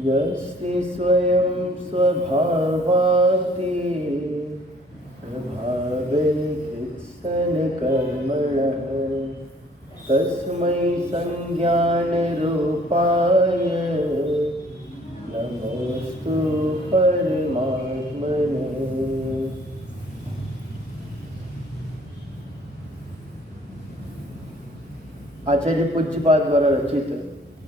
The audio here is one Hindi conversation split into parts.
यस्ति स्वयं स्वभावाति प्रभावित्सन्कर्मणः तस्मै संज्ञानरूपाय नमोस्तु परमात्मने। आचार्य पूज्यपाद द्वारा रचित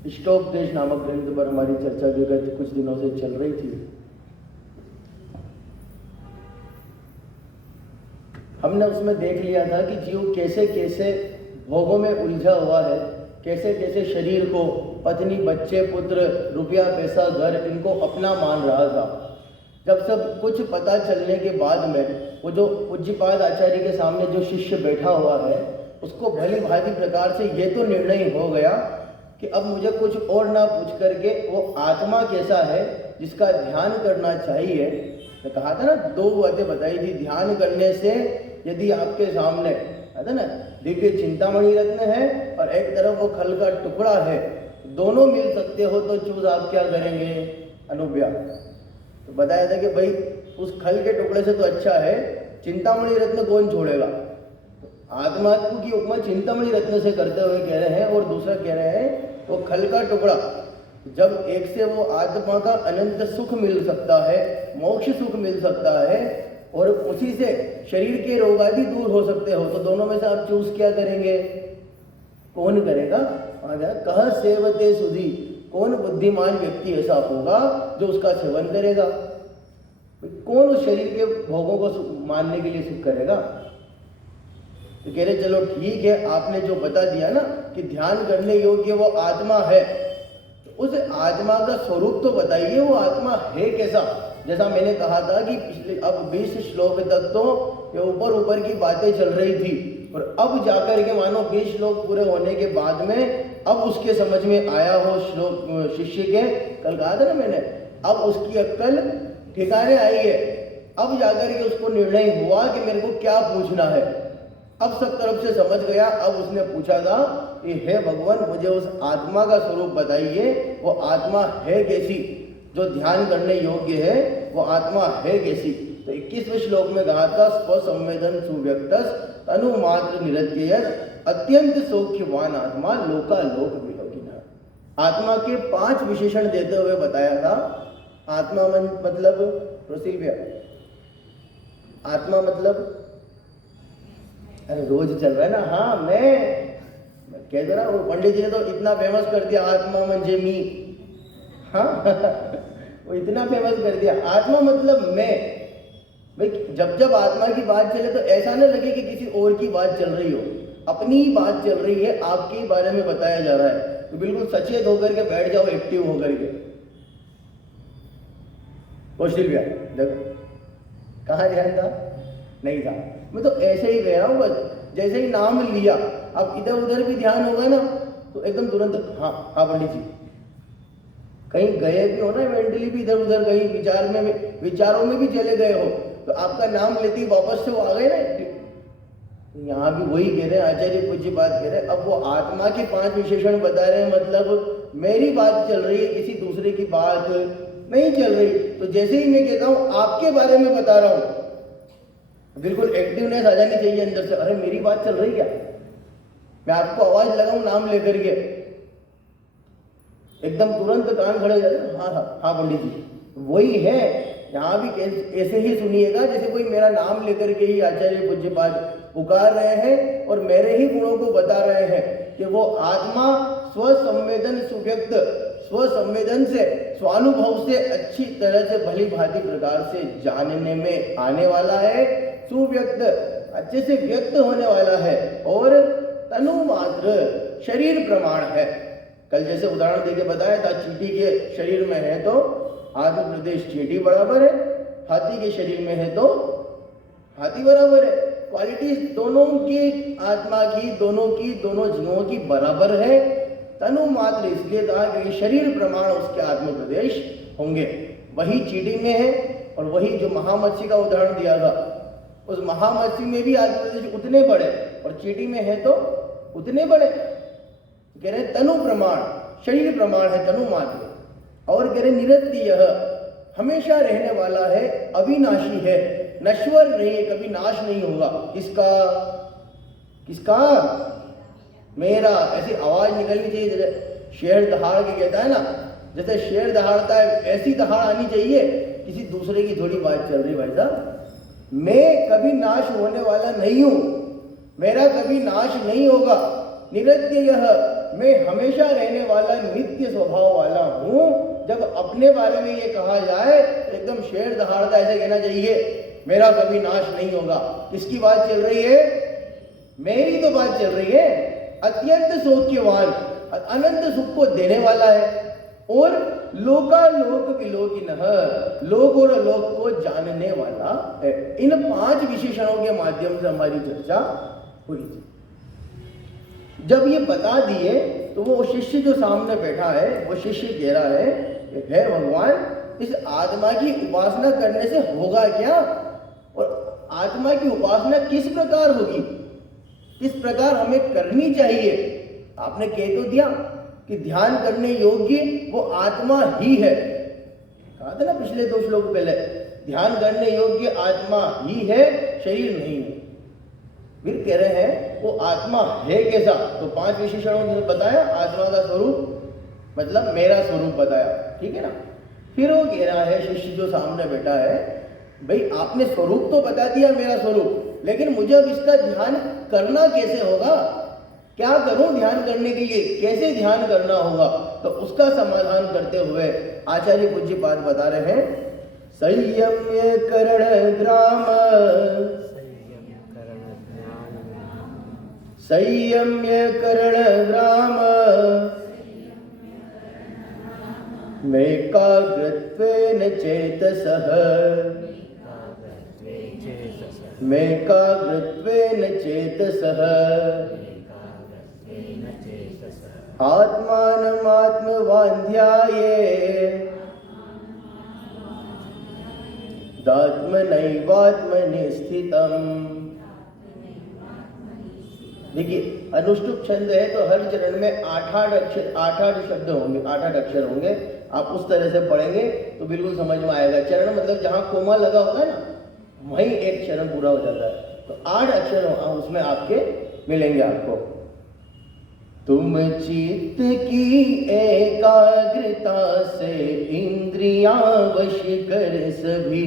इष्टोपदेश नामक ग्रंथ पर हमारी चर्चा विगत कुछ दिनों से चल रही थी। हमने उसमें देख लिया था कि जीव कैसे कैसे भोगों में उलझा हुआ है, कैसे कैसे शरीर को पत्नी, बच्चे, पुत्र, रुपया, पैसा, घर इनको अपना मान रहा था। जब सब कुछ पता चलने के बाद में वो जो पूज्यपाद आचार्य के सामने जो शिष्य बैठा हुआ है उसको भली भांति प्रकार से ये तो निर्णय हो गया कि अब मुझे कुछ और ना पूछ करके वो आत्मा कैसा है जिसका ध्यान करना चाहिए। मैं कहा था ना, दो बातें बताई थी। ध्यान करने से यदि आपके सामने है ना दिव्य चिंतामणि रत्न है और एक तरफ वो खल का टुकड़ा है, दोनों मिल सकते हो तो चूज आप क्या करेंगे? अनुव्या। तो बताया था कि भाई उस खल के टुकड़े से तो अच्छा है चिंतामणि रत्न कौन छोड़ेगा। आत्मा की उपमा चिंतामणि रत्न से करते हुए कह रहे हैं और दूसरा कह रहे हैं वो खल का टुकड़ा। जब एक से वो आत्मा का अनंत सुख मिल सकता है, मोक्ष सुख मिल सकता है और उसी से शरीर के रोग आदि दूर हो सकते हो, तो दोनों में से आप चूज क्या करेंगे? कौन करेगा? कह सेवते सुधी, कौन बुद्धिमान व्यक्ति ऐसा होगा जो उसका सेवन करेगा? कौन उस शरीर के भोगों को मानने के लिए सुख करेगा? तो कह रहे चलो ठीक है, आपने जो बता दिया ना कि ध्यान करने योग्य वो आत्मा है, तो उस आत्मा का स्वरूप तो बताइए, वो आत्मा है कैसा? जैसा मैंने कहा था कि पिछले अब 20 श्लोक तक तो ये ऊपर ऊपर की बातें चल रही थी और अब जाकर के मानो 20 श्लोक पूरे होने के बाद में अब उसके समझ में आया हो श्लोक शिष्य के, कल कहा था ना मैंने, अब उसकी अक्ल ठिकाने आई है। अब जाकर के उसको निर्णय हुआ कि मेरे को क्या पूछना है। अब सब तरफ से समझ गया। अब उसने पूछा था कि हे भगवान, मुझे उस आत्मा का स्वरूप बताइए, वो आत्मा है कैसी जो ध्यान करने योग्य है, वो आत्मा है कैसी? तो 21वें श्लोक में कहा था स्वसंवेदन सुव्यक्तस अनुमात्र निरत्ययत् अत्यंत सौख्यवान आत्मा लोकालोक विलोकिनः। आत्मा के 5 विशेषण देते हुए बताया था। आत्मा मतलब प्रोसिल्विया, आत्मा मतलब, अरे रोज चल रहा है ना। हाँ, मैं कह दे रहा हूँ, पंडित जी ने तो इतना फेमस कर दिया आत्मा म्हणजे मी। हाँ वो इतना फेमस कर दिया, आत्मा मतलब मैं। भाई जब जब आत्मा की बात चले तो ऐसा ना लगे कि किसी और की बात चल रही हो, अपनी ही बात चल रही है, आपके बारे में बताया जा रहा है। तो बिल्कुल सचेत होकर के बैठ जाओ, एक्टिव होकर के। कौशल भैया देखो, कहाँ ध्यान था? नहीं था। मैं तो ऐसे ही गया हूँ बस, जैसे ही नाम लिया, अब इधर उधर भी ध्यान होगा ना तो एकदम तुरंत हाँ हाँ पंडित जी। कहीं गए भी हो ना, मेंटली भी इधर उधर कहीं विचारों में भी चले गए हो, तो आपका नाम लेते ही वापस से वो आ गए ना। तो यहाँ भी वही कह रहे हैं आचार्य पूज्य बात कह रहे हैं। अब वो आत्मा के 5 विशेषण बता रहे हैं, मतलब मेरी बात चल रही है, किसी दूसरे की बात नहीं चल रही। तो जैसे ही मैं कहता हूँ आपके बारे में बता रहा हूँ, बिल्कुल एक्टिवनेस आ जानी चाहिए अंदर से। अरे मेरी बात चल रही क्या? मैं आपको आवाज लगाऊं नाम लेकर के, एकदम तुरंत कान खड़े हो जाते। हाँ हाँ हाँ पंडित जी, वही है। यहाँ भी ऐसे ही सुनिएगा जैसे कोई मेरा नाम लेकर के ही आचार्य पूज्यपाद पुकार रहे हैं और मेरे ही गुणों को बता रहे हैं कि वो आत्मा स्वसंवेदन सुव्यक्त, स्वसंवेदन से, स्वानुभव से अच्छी तरह से भली भांति प्रकार से जानने में आने वाला है, सुव्यक्त अच्छे से व्यक्त होने वाला है, और तनु मात्र शरीर प्रमाण है। कल जैसे उदाहरण देके बताया था, चींटी के शरीर में है तो आत्म प्रदेश चींटी बराबर है, हाथी के शरीर में है तो हाथी बराबर है। क्वालिटीज दोनों की आत्मा की, दोनों जीवों की बराबर है। तनु मात्र इसलिए कहा कि शरीर प्रमाण उसके आत्म प्रदेश होंगे। वही चींटी में है और वही जो महामत्स्य का उदाहरण दिया था, उस महामत्स्य में भी आत्म प्रदेश उतने बड़े और चींटी में है तो उतने बड़े। कह रहे तनु प्रमाण, शरीर प्रमाण है तनु मात्र। और कह रहे निरत्य, हमेशा रहने वाला है, अविनाशी है, नश्वर नहीं है, कभी नाश नहीं होगा। किसका? किसका? मेरा। ऐसी आवाज निकलनी चाहिए जैसे शेर दहाड़ के कहता है ना, जैसे शेर दहाड़ता है ऐसी दहाड़ आनी चाहिए। किसी दूसरे की थोड़ी बात चल रही भाई साहब। मैं कभी नाश होने वाला नहीं हूं, मेरा कभी नाश नहीं होगा। निरत्य यह, मैं हमेशा रहने वाला नित्य स्वभाव वाला हूं। जब अपने बारे में ये कहा जाए तो एकदम शेर दहाड़ता ऐसे कहना चाहिए, मेरा कभी नाश नहीं होगा। किसकी बात चल रही है? मेरी तो बात चल रही है। अत्यंत सौख्यवान, अनंत सुख को देने वाला है और लोकालोक विलोकिनः, लोक और लोक को जानने वाला है। इन 5 विशेषणों के माध्यम से हमारी चर्चा हुई थी। जब ये बता दिए तो वो शिष्य जो सामने बैठा है, वो शिष्य कह रहा है हे भगवान, इस आत्मा की उपासना करने से होगा क्या? और आत्मा की उपासना किस प्रकार होगी, किस प्रकार हमें करनी चाहिए? आपने कह तो दिया कि ध्यान करने योग्य वो आत्मा ही है। कहा था ना पिछले 2 श्लोक पहले, ध्यान करने योग्य आत्मा ही है, शरीर नहीं है। फिर कह रहे हैं वो आत्मा है कैसा? तो 5 विशेषणों ने बताया। आत्मा का स्वरूप मतलब मेरा स्वरूप बताया, ठीक है ना। फिर वो कह रहा है शिष्य जो सामने बैठा है, भाई आपने स्वरूप तो बता दिया मेरा स्वरूप, लेकिन मुझे अब इसका ध्यान करना कैसे होगा? क्या करूं ध्यान करने के लिए? कैसे ध्यान करना होगा? तो उसका समाधान करते हुए आचार्य पूज्यपाद बता रहे हैं, संयम्य करण ग्राम, संयम्य करण ग्राम, मेकाग्रत्वेन चेतसः, मेकाग्रत्वेन चेतसः, आत्मानमात्मवान्ध्याये, दात्मनैवात्मनि स्थितम्। देखिए अनुष्टुप छंद है तो हर चरण में 8-8 शब्द होंगे, 8-8 अक्षर होंगे। आप उस तरह से पढ़ेंगे तो बिल्कुल समझ में आएगा। चरण मतलब जहां कोमा लगा होता है ना, वहीं एक चरण पूरा हो जाता है। तो 8 अक्षर उसमें आपके मिलेंगे आपको। तुम चित्त की एकाग्रता से इंद्रियां वश कर सभी,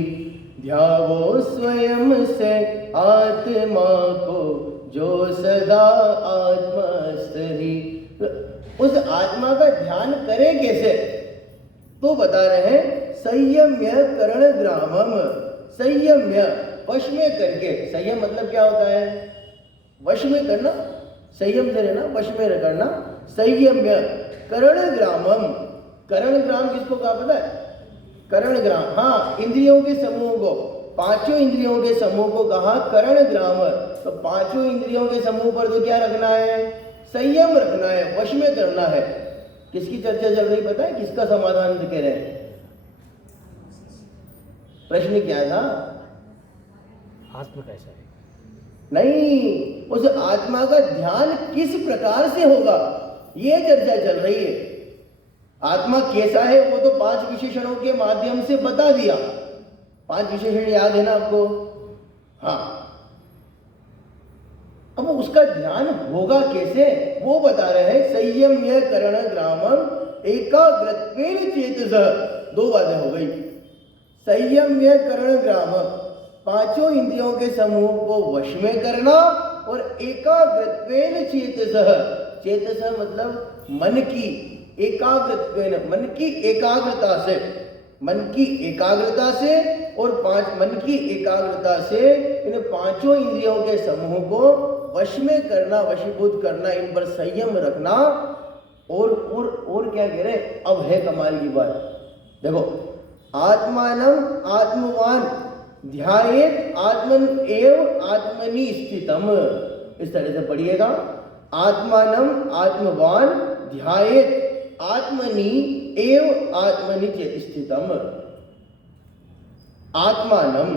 ध्यावो स्वयं से आत्मा को जो सदा आत्मस्थ ही। उस आत्मा का ध्यान करें कैसे? तो बता रहे हैं संयम्य करण ग्रामम। संयम्य वश में करके, संयम मतलब क्या होता है? वश में करना, संयम से रहना, वश में करना। संयम्य करण ग्रामम, करण ग्राम किसको कहा पता है? करण ग्राम, हाँ, इंद्रियों के समूह को, 5 इंद्रियों के समूह को कहा करण ग्राम। तो 5 इंद्रियों के समूह पर तो क्या रखना है? संयम रखना है, वश में करना है। किसकी चर्चा चल रही पता है? किसका समाधान कह रहे हैं? प्रश्न क्या था? आत्मा कैसा है? नहीं, उस आत्मा का ध्यान किस प्रकार से होगा, ये चर्चा चल रही है। आत्मा कैसा है वो तो 5 विशेषणों के माध्यम से बता दिया। 5 विशेषण याद है ना आपको? हाँ। अब उसका ध्यान होगा कैसे वो बता रहे हैं। संयम्य करण ग्रामम एकाग्रत्वेन चेतसः। 2 बातें हो गई। संयम्य करण ग्रामम, 5 इंद्रियों के समूह को वश में करना, और एकाग्रत्वेन चेतसः। चेतसः मतलब मन की, एकाग्रत्वेन मन की एकाग्रता से, मन की एकाग्रता से, और 5 मन की एकाग्रता से इन 5 इंद्रियों के समूह को वश में करना, वशीभूत करना, इन पर संयम रखना। और क्या कह रहे? अब है कमाल की बात। देखो आत्मानम आत्मवान ध्यायेत आत्मन एव आत्मनि स्थितम। इस तरह से पढ़िएगा, आत्मानम आत्मवान ध्यायेत आत्मनि एव आत्मनि स्थितम। आत्मानम,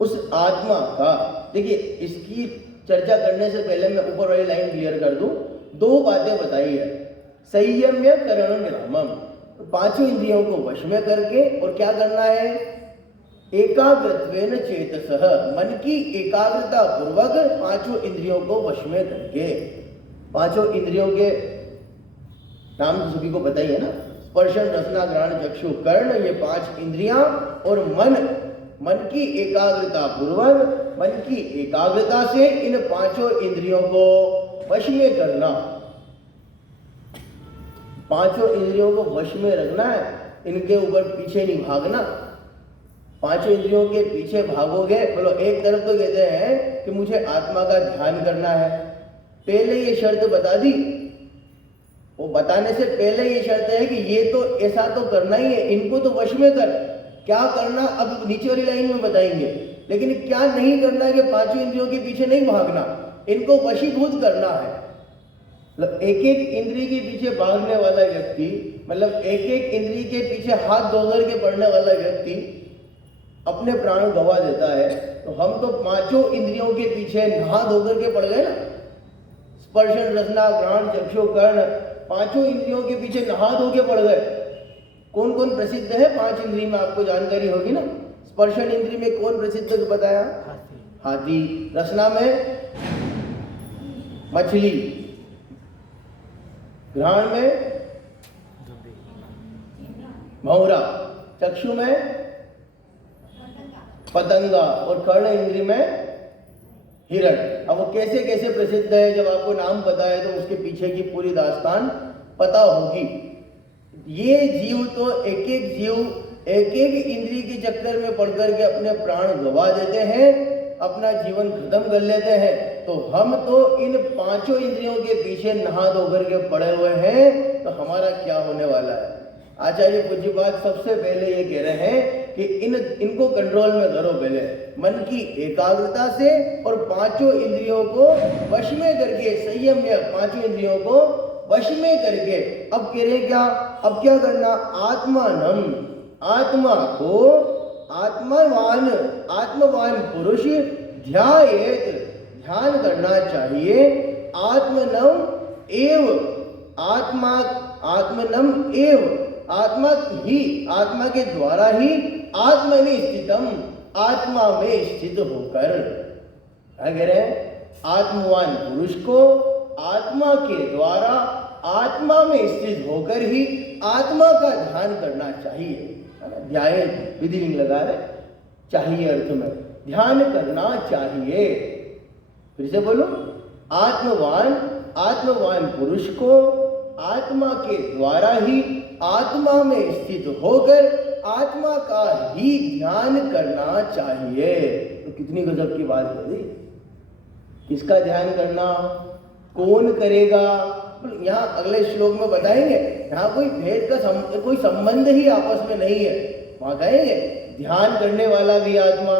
उस आत्मा का, देखिए इसकी चर्चा करने से पहले मैं ऊपर वाली लाइन क्लियर कर दूं। दो बातें बताई है, संयम्य करण ग्रामम, पांचों इंद्रियों को वश में करके, और क्या करना है, एकाग्रत्वेन चेतसः, मन की एकाग्रता पूर्वक पांचों इंद्रियों को वश में करके। पांचों इंद्रियों के नाम तो सभी को पता ही है ना, स्पर्शन रसना घ्राण चक्षु कर्ण, ये पांच इंद्रियां, और मन की एकाग्रता पूर्वक, मन की एकाग्रता से इन पांचों इंद्रियों को वश में करना। पांचों इंद्रियों को वश में रखना है, इनके ऊपर पीछे नहीं भागना। पांचों इंद्रियों के पीछे भागोगे, बोलो एक तरफ तो कहते हैं कि मुझे आत्मा का ध्यान करना है, पहले ये शर्त बता दी। वो बताने से पहले ये शर्त है कि ये तो ऐसा तो करना ही है, इनको तो वश में कर। क्या करना अब नीचे वाली लाइन में बताएंगे, लेकिन क्या नहीं करना है कि पांचों इंद्रियों के पीछे नहीं भागना, इनको वशीभूत करना है। मतलब एक एक इंद्रिय के पीछे भागने वाला व्यक्ति, मतलब एक एक इंद्रिय के पीछे हाथ धो करके पड़ने वाला व्यक्ति अपने प्राण गवा देता है। तो हम तो पांचों इंद्रियों के पीछे नहा धो करके पड़ गए ना, स्पर्शन रसना घ्राण चक्षु कर्ण, पांचों इंद्रियों के पीछे नहा धो के पड़ गए। कौन कौन प्रसिद्ध है पांच इंद्रिय में, आपको जानकारी होगी ना। स्पर्शन इंद्रिय में कौन प्रसिद्ध बताया, हाथी। रसना में मछली, घ्राण में भौरा, चक्षु में पतंगा, और कर्ण इंद्रिय में हिरण। अब वो कैसे कैसे प्रसिद्ध है, जब आपको नाम पता है तो उसके पीछे की पूरी दास्तान पता होगी। ये जीव तो एक एक जीव एक एक इंद्रिय के चक्कर में पड़ करके अपने प्राण गवा देते हैं, अपना जीवन खत्म कर लेते हैं। तो हम तो इन पांचों इंद्रियों के पीछे नहा धो करके पड़े हुए हैं, तो हमारा क्या होने वाला है। आचार्य पूज्यपाद सबसे पहले ये कह रहे हैं कि इनको कंट्रोल में करो, पहले मन की एकाग्रता से और पांचों इंद्रियों को वश में करके, संयम में पांचों इंद्रियों को वश में करके। अब कह रहे क्या, अब क्या करना, आत्मानम, आत्मा को आत्मवान पुरुष ध्यायेत, ध्यान करना चाहिए। आत्मनम एव, आत्मनम एव, आत्मा के द्वारा ही आत्मनि स्थितम, आत्मा में स्थित होकर। क्या कह रहे हैं, आत्मवान पुरुष को आत्मा के द्वारा आत्मा में स्थित होकर ही आत्मा का ध्यान करना चाहिए। ध्यान विधिलिंग लगा रहे, चाहिए अर्थ में ध्यान करना चाहिए। फिर से बोलो, आत्मवान पुरुष को आत्मा के द्वारा ही आत्मा में स्थित होकर आत्मा का ही ध्यान करना चाहिए। तो कितनी गजब की बात है जी। किसका ध्यान करना, कौन करेगा, यहाँ अगले श्लोक में बताएंगे। यहाँ कोई भेद का कोई संबंध ही आपस में नहीं है। वहां कहेंगे ध्यान करने वाला भी आत्मा,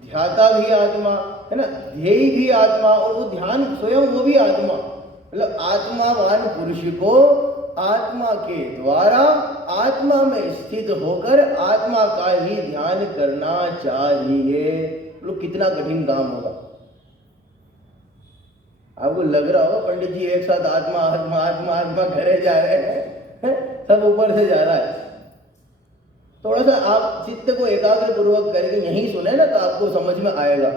ध्याता भी आत्मा है ना, ध्येय भी आत्मा, और वो ध्यान स्वयं वो भी आत्मा। मतलब आत्मावान पुरुष को आत्मा के द्वारा आत्मा में स्थित होकर आत्मा का ही ध्यान करना चाहिए। लोग कितना कठिन काम होगा। आपको लग रहा होगा पंडित जी एक साथ आत्मा आत्मा आत्मा आत्मा घरे जा रहे हैं, सब ऊपर से जा रहा है। थोड़ा सा आप चित्त को एकाग्र पूर्वक करके यहीं सुने ना, तो आपको समझ में आएगा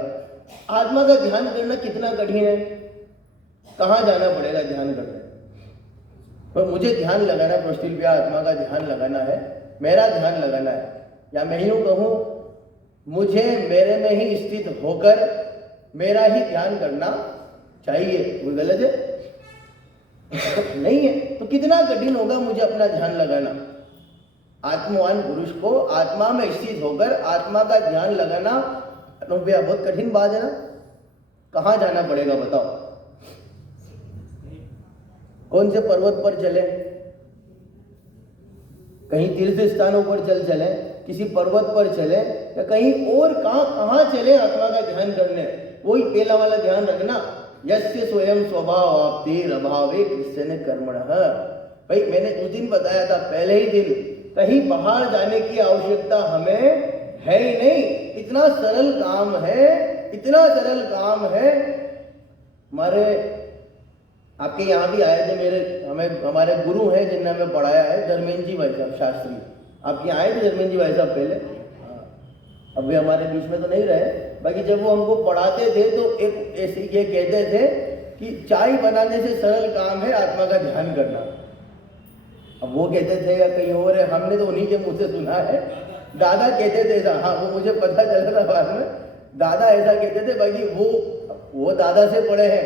आत्मा का ध्यान करना कितना कठिन है। कहाँ जाना पड़ेगा ध्यान करने, तो मुझे ध्यान लगाना है, प्रोस्टिल पे आत्मा का ध्यान लगाना है, मेरा ध्यान लगाना है। या मैं यूं कहूं, मुझे मेरे में ही स्थित होकर मेरा ही ध्यान करना चाहिए। कोई गलत है नहीं है। तो कितना कठिन होगा मुझे अपना ध्यान लगाना। आत्मवान पुरुष को आत्मा में स्थित होकर आत्मा का ध्यान लगाना तो भैया बहुत कठिन बात है ना। कहाँ जाना पड़ेगा बताओ, कौन से पर्वत पर चले, कहीं तीर्थ स्थानों पर चले, किसी पर्वत पर चले, या कहीं और कहाँ चले आत्मा का ध्यान करने, वही पहला वाला ध्यान रखना, यस्य स्वयं स्वभाव आपतिर अभावे कृष्ण कर्मणः। भाई मैंने उस दिन बताया था, पहले ही दिन, कहीं बाहर जाने की आवश्यकता हमें है ही नहीं। इतना सरल काम है, इतना सरल काम है। हमारे आपके यहाँ भी आए थे, हमारे गुरु हैं जिनने हमें पढ़ाया है, धर्मेंद्र जी भाई साहब शास्त्री। आपके यहाँ आए थे धर्मेंद्र जी भाई साहब पहले, अभी हमारे बीच में तो नहीं रहे। बाकी जब वो हमको पढ़ाते थे तो एक ऐसे ये कहते थे कि चाय बनाने से सरल काम है आत्मा का ध्यान करना। अब वो कहते थे या कहीं और है, हमने तो उन्हीं के मुँह से सुना है। दादा कहते थे ऐसा, हाँ वो मुझे पता चला था बाद में, दादा ऐसा कहते थे। बाकी वो दादा से पढ़े हैं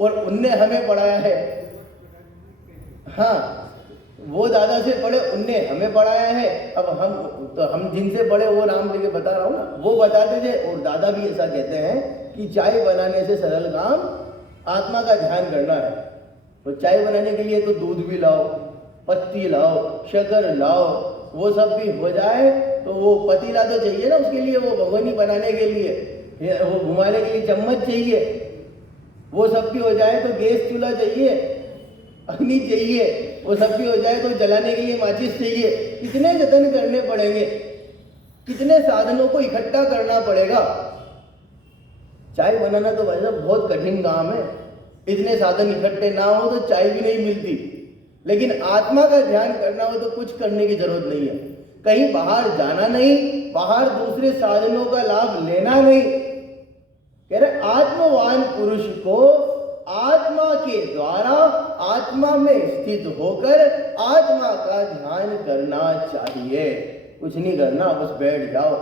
और उनने हमें पढ़ाया है। हाँ, वो दादा से पढ़े, उनने हमें पढ़ाया है। अब हम जिनसे पढ़े वो नाम लेके बता रहा हूँ ना, वो बताते थे और दादा भी ऐसा कहते हैं कि चाय बनाने से सरल काम आत्मा का ध्यान करना है। तो चाय बनाने के लिए तो दूध भी लाओ, पत्ती लाओ, शक्कर लाओ, वो सब भी हो जाए तो वो पतीला तो चाहिए ना उसके लिए, वो भगोनी बनाने के लिए, वो घुमाने के लिए चम्मच चाहिए, वो सब भी हो जाए तो गैस चूल्हा चाहिए, अग्नि चाहिए, वो सब भी हो जाए तो जलाने के लिए माचिस चाहिए। कितने जतन करने पड़ेंगे, कितने साधनों को इकट्ठा करना पड़ेगा। चाय बनाना तो वैसे बहुत कठिन काम है, इतने साधन इकट्ठे ना हो तो चाय भी नहीं मिलती। लेकिन आत्मा का ध्यान करना हो तो कुछ करने की जरूरत नहीं है, कहीं बाहर जाना नहीं, बाहर दूसरे साधनों का लाभ लेना नहीं। कह रहे आत्मवान पुरुष को आत्मा के द्वारा आत्मा में स्थित होकर आत्मा का ध्यान करना चाहिए। कुछ नहीं करना, बस बैठ जाओ,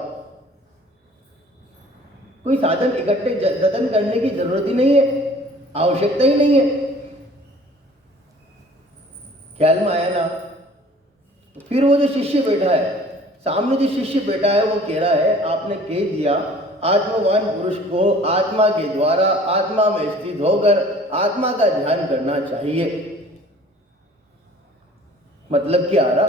कोई साधन इकट्ठे जतन करने की जरूरत ही नहीं है, आवश्यकता ही नहीं है। ख्याल में आया ना? फिर वो जो शिष्य बैठा है सामने, जो शिष्य बैठा है वो कह रहा है, आपने कह दिया आत्मवान पुरुष को आत्मा के द्वारा आत्मा में स्थित होकर आत्मा का ध्यान करना चाहिए। मतलब क्या आ रहा,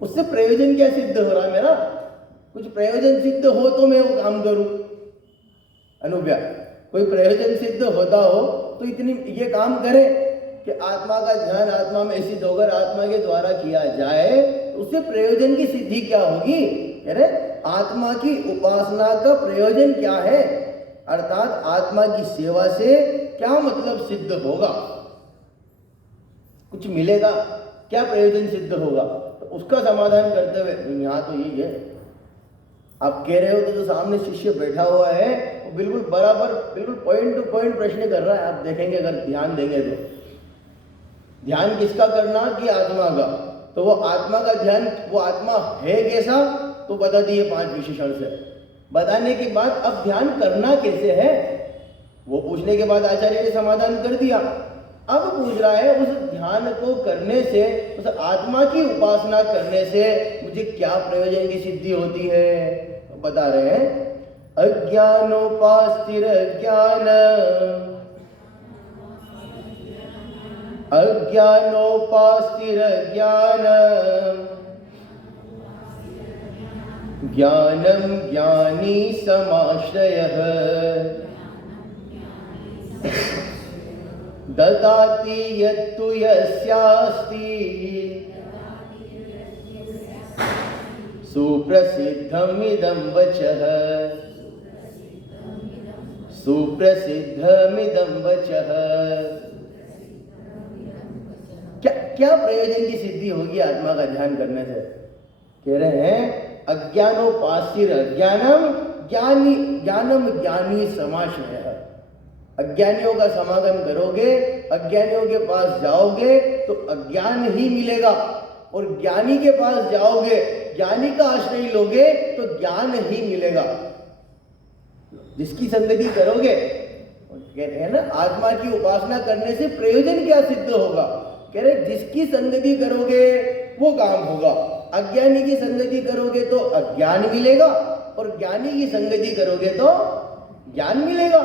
उससे प्रयोजन क्या सिद्ध हो रहा है मेरा? कुछ प्रयोजन सिद्ध हो तो मैं वो काम करूं। अनुव्या, कोई प्रयोजन सिद्ध होता हो तो इतनी ये काम करे कि आत्मा का ध्यान आत्मा में स्थित होकर आत्मा के द्वारा किया जाए, उससे प्रयोजन की सिद्धि क्या होगी? अरे आत्मा की उपासना का प्रयोजन क्या है, अर्थात आत्मा की सेवा से क्या मतलब सिद्ध होगा, कुछ मिलेगा, क्या प्रयोजन सिद्ध होगा? तो उसका समाधान करते हुए यहाँ तो यही है, आप कह रहे हो तो जो सामने शिष्य बैठा हुआ है वो बिल्कुल बराबर, बिल्कुल पॉइंट टू पॉइंट प्रश्न कर रहा है। आप देखेंगे अगर ध्यान देंगे तो, ध्यान किसका करना कि आत्मा का। तो वो आत्मा का ध्यान, वो आत्मा है कैसा, तो बता दिए 5 विशेषण से। बताने के बाद अब ध्यान करना कैसे है वो पूछने के बाद आचार्य ने समाधान कर दिया। अब पूछ रहा है उस ध्यान को करने से, उस आत्मा की उपासना करने से मुझे क्या प्रयोजन की सिद्धि होती है? तो बता रहे हैं, अज्ञानोपास्तिर ज्ञान, अज्ञानोपास्तिर ज्ञान, ज्ञानम ज्ञानी समाश्रयः, ददाति यत्तु यस्यास्ति, सुप्रसिद्धमिदं वचः, सुप्रसिद्धमिदं वचः। क्या प्रयोजन की सिद्धि होगी आत्मा का ध्यान करने से? कह रहे हैं अज्ञानोपास्तिर ज्ञानम ज्ञानी, ज्ञानम ज्ञानी समाश्रयः। अज्ञानियों का समागम करोगे, अज्ञानियों के पास जाओगे तो अज्ञान ही मिलेगा, और ज्ञानी के पास जाओगे, ज्ञानी का आश्रय लोगे तो ज्ञान ही मिलेगा। जिसकी संगति करोगे, कह रहे हैं ना आत्मा की उपासना करने से प्रयोजन क्या सिद्ध होगा? कह रहे जिसकी संगति करोगे वो काम होगा। अज्ञानी की संगति करोगे तो अज्ञान मिलेगा, और ज्ञानी की संगति करोगे तो ज्ञान मिलेगा।